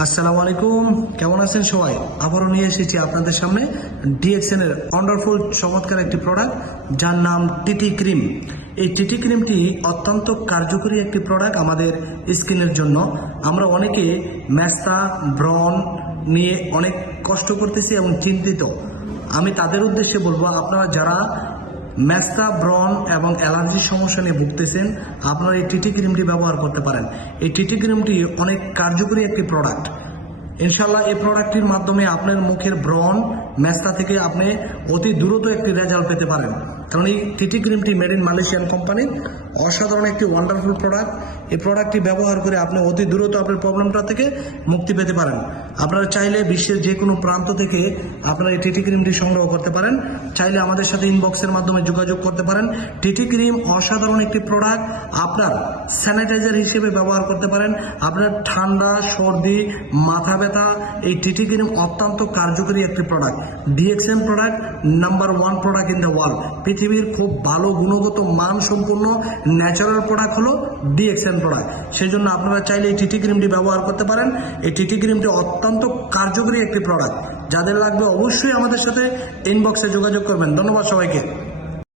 আসসালামু আলাইকুম, কেমন আছেন সবাই? আবারও নিয়ে এসেছি আপনাদের সামনে ডিএক্সএন এর ওয়ান্ডারফুল চমৎকার একটি প্রোডাক্ট, যার নাম টিটি ক্রিম। এই টিটি ক্রিমটি অত্যন্ত কার্যকরী একটি প্রোডাক্ট আমাদের স্কিনের জন্য। আমরা অনেকে মেস্তা ব্রণ নিয়ে অনেক কষ্ট করতেছি এবং চিন্তিত। আমি তাদের উদ্দেশ্যে বলবো, আপনারা যারা মেস্তা ব্রণ এবং অ্যালার্জির সমস্যা নিয়ে ভুগতেছেন, আপনারা এই টিটি ক্রিমটি ব্যবহার করতে পারেন। এই টিটি ক্রিমটি অনেক কার্যকরী একটি প্রোডাক্ট। ইনশাল্লাহ এই প্রোডাক্টটির মাধ্যমে আপনার মুখের ব্রণ মেস্তা থেকে আপনি অতি দ্রুত একটি রেজাল্ট পেতে পারেন। কারণ এই টিটি ক্রিমটি মেড ইন মালয়েশিয়ান কোম্পানির অসাধারণ একটি ওয়ান্ডারফুল প্রোডাক্ট। এই প্রোডাক্টটি ব্যবহার করে আপনি অতি দ্রুত আপনার প্রবলেমটা থেকে মুক্তি পেতে পারেন। আপনারা চাইলে বিশ্বের যে কোনো প্রান্ত থেকে আপনারা এই টিটি ক্রিমটি সংগ্রহ করতে পারেন। চাইলে আমাদের সাথে ইনবক্সের মাধ্যমে যোগাযোগ করতে পারেন। টিটি ক্রিম অসাধারণ একটি প্রোডাক্ট, আপনার স্যানিটাইজার হিসেবে ব্যবহার করতে পারেন। আপনার ঠান্ডা সর্দি মাথা ব্যথা, এই টিটি ক্রিম অত্যন্ত কার্যকরী একটি product. DXN product number 1 product in the world. পৃথিবীর খুব ভালো গুণগত মান সম্পূর্ণ ন্যাচারাল প্রোডাক্ট হলো ডিএক্সএন প্রোডাক্ট। সেই জন্য আপনারা চাইলে এই টিটি ক্রিমটি ব্যবহার করতে পারেন। এই টিটি ক্রিমটি অত্যন্ত কার্যকরী একটি প্রোডাক্ট। যাদের লাগবে অবশ্যই আমাদের সাথে ইনবক্সে যোগাযোগ করবেন। ধন্যবাদ সবাইকে।